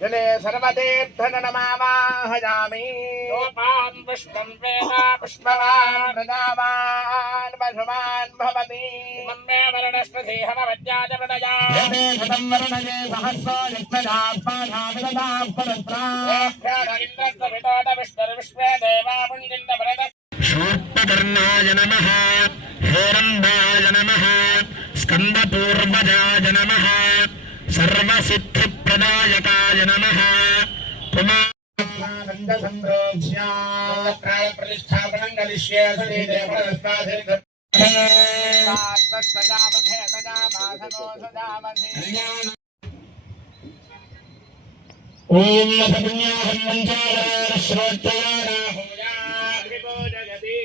जले सर्वतीर्थनमावाहयामि गोपां पुष्पं वेदा पुष्पवान् प्रजावान् पशुमान् भवति मन्मे वर्णस्पतिहमवद्याज प्रदया यते शतं वर्णये सहस्रो यत्नदात्माधाविददाः परस्त्राभ्याद इन्द्रस्ववितोद विष्णुर्विश्वे देवा पुञ्जिन्दवरद शूर्पकर्णाय नमः हेरम्बाय नमः स्कन्दपूर्वजाय नमः सर्वसिद्धिप्रदायकाय नमः प्रतिष्ठापनं करिष्ये ओम पुण्याहं मञ्चार श्रोत्रयारा विभोजयति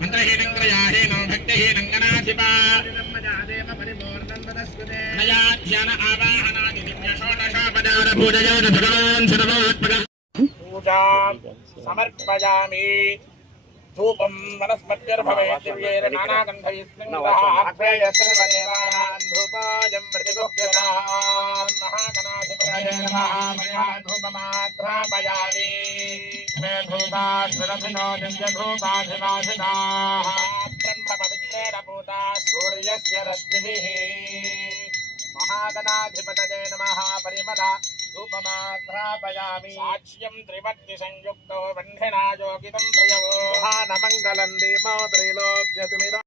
मंत्रहीनं क्रयाहीनं भक्तिहीनं गणाधिपा नया ध्यान आवाहनादि दिव्य षोडशोपचार पूजयान भगवान् सर्वोत्पदः पूजां समर्पयामि धूपं वनस्पतिर्भवेत् दिव्यैर नानागन्धैस्मिन्नः सर्वदेवानां धूपायं प्रतिगुह्यतां महागणाधिपतये नमः मया धूपमाघ्रापयामि मे धूपाश्रभिनो दिव्यधूपाधिवासिनाः ब्रह्मपवित्रेण पूता सूर्यस्य रश्मिभिः महागणाधिपतये नमः परिमला धूपमाघ्रापयामि साक्ष्यं त्रिवर्ति संयुक्तो बन्धिना योगितं त्रयवो महानमङ्गलं दीपो त्रैलोक्यतिमिरा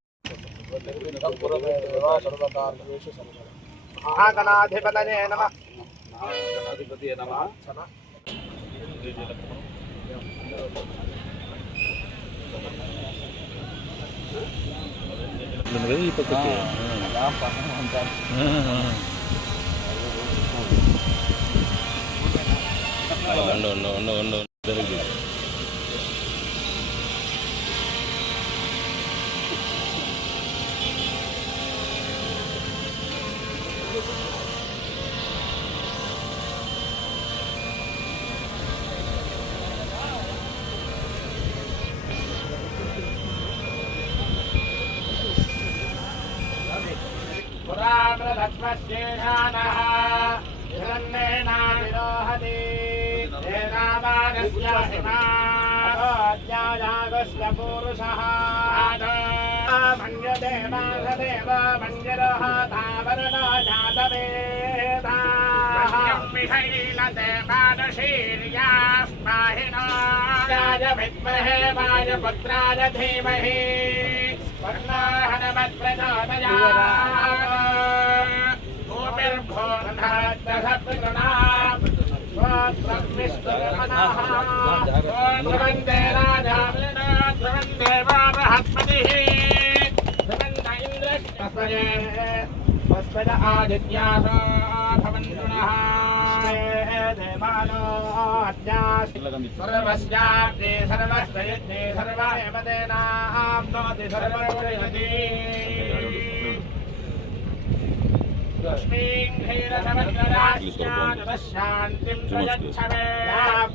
महागणाधिपतये नमः महागणाधिपतये नमः पुराव्रतत्वस्येषानः हिरण्येना विरोहति एतावानस्य हिमाज्ञायागस्य पूरुषः मन्यते माधदेव मन्यरः तावरणो जातवेदाः मिहैलते मानशीर्याः पाहिनो राज विद्महे वायुपुत्राय धीमहि वर्णाहनमत्प्रचोदयात् भूमिर्भोर्धत्तसप्तृणाम् स्वस्त्रं विष्णुर्मनः ध्रुवन्ते राजामिनो ध्रुवन्ते वा बृहस्पतिः ध्रुवन्त इन्द्रश्चस्वये स्वस्वज आदित्यासो भवन्तु नः देवानो सर्वस्याब्दे सर्वस्वयज्ञे सर्वायव तेनां नोति सर्वमुदयति लक्ष्मीं क्षीरसमुद्रराश्यानुपशान्तिं प्रयच्छवे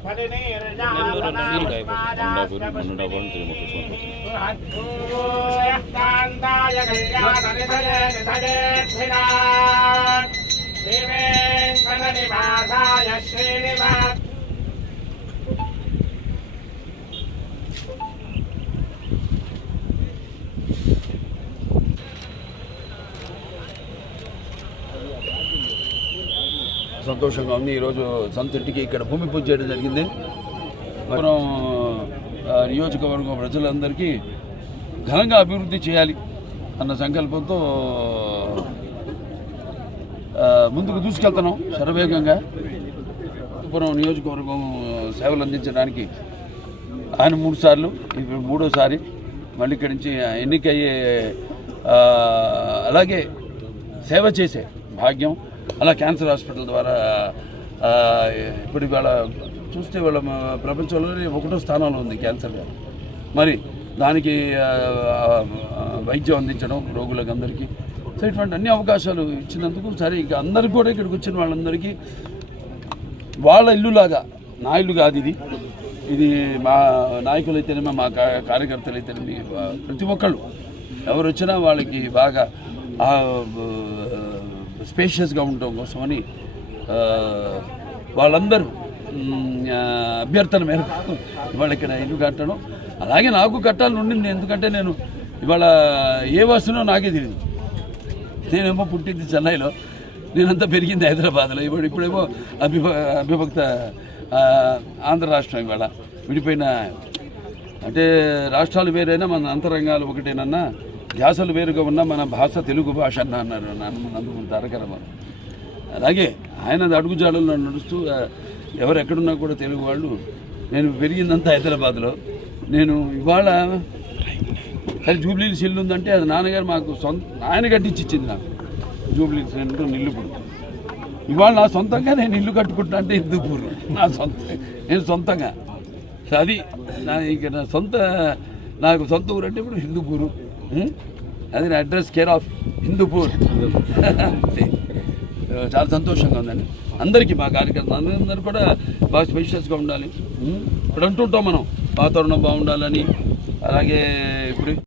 भदिनीर्जापनास्कपुण्डीः कान्ताय कल्याणनिधये निधयेऽर्थिना श्रीवेङ्कटनिवासाय श्रीनिवास సంతోషంగా ఉంది. ఈరోజు సొంత ఇంటికి ఇక్కడ భూమి పూజ చేయడం జరిగింది. మనం నియోజకవర్గం ప్రజలందరికీ ఘనంగా అభివృద్ధి చేయాలి అన్న సంకల్పంతో ముందుకు దూసుకెళ్తున్నాం శరవేగంగా. పురం నియోజకవర్గం సేవలు అందించడానికి ఆయన 3 సార్లు, ఇప్పుడు 3వసారి మళ్ళీ ఇక్కడి నుంచి ఎన్నికయ్యే అలాగే సేవ చేసే భాగ్యం. అలా క్యాన్సర్ హాస్పిటల్ ద్వారా ఇప్పుడు ఇవాళ చూస్తే వాళ్ళ ప్రపంచంలోనే 1వ స్థానంలో ఉంది క్యాన్సర్ గారు. మరి దానికి వైద్యం అందించడం రోగులకు అందరికీ. సో ఇటువంటి అన్ని అవకాశాలు ఇచ్చినందుకు సరే ఇక అందరికీ కూడా ఇక్కడికి వచ్చిన వాళ్ళందరికీ వాళ్ళ ఇల్లులాగా, నా ఇల్లు కాదు ఇది, ఇది మా నాయకులు అయితేనేమో మా కార్యకర్తలు అయితేనేమి ప్రతి ఒక్కళ్ళు ఎవరు వచ్చినా వాళ్ళకి బాగా స్పేషియస్గా ఉండటం కోసమని వాళ్ళందరూ అభ్యర్థన మేరకు ఇవాళ ఇక్కడ ఇల్లు కట్టడం. అలాగే నాకు కట్టాలని ఉండింది, ఎందుకంటే నేను ఇవాళ ఏ వస్తునో నాకే తెలియదు. నేనేమో పుట్టింది చెన్నైలో, నేనంతా పెరిగింది హైదరాబాద్లో. ఇప్పుడేమో అవిభక్త ఆంధ్ర రాష్ట్రం ఇవాళ విడిపోయిన, అంటే రాష్ట్రాలు వేరైనా మన అంతరంగాలు ఒకటేనన్నా, ధ్యాసలు వేరుగా ఉన్నా మన భాష తెలుగు భాష అన్నారు నందమూరి తారక రామారావు. అలాగే ఆయన అడుగుజాడల్లో నడుస్తూ ఎవరు ఎక్కడున్నా కూడా తెలుగు వాళ్ళు. నేను పెరిగిందంతా హైదరాబాద్లో. నేను ఇవాళ సరే జూబ్లీహిల్స్ ఇల్లు ఉందంటే అది నాన్నగారు మాకు ఆయన కట్టించి ఇచ్చింది నాకు. జూబ్లీహిల్స్ నిల్లుపూరు. ఇవాళ నా సొంతంగా నేను ఇల్లు కట్టుకుంటా అంటే హిందూపూర్ నా నేను సొంతంగా. అది ఇక నాకు సొంత ఊరు అంటే ఇప్పుడు హిందూపూరు. అది నా అడ్రస్, కేర్ ఆఫ్ హిందూపూర్. చాలా సంతోషంగా ఉందండి. అందరికీ మా కార్యకర్తలు అందరూ కూడా బాగా స్పెషల్స్గా ఉండాలి. ఇప్పుడు అంటుంటాం మనం వాతావరణం బాగుండాలని. అలాగే ఇప్పుడు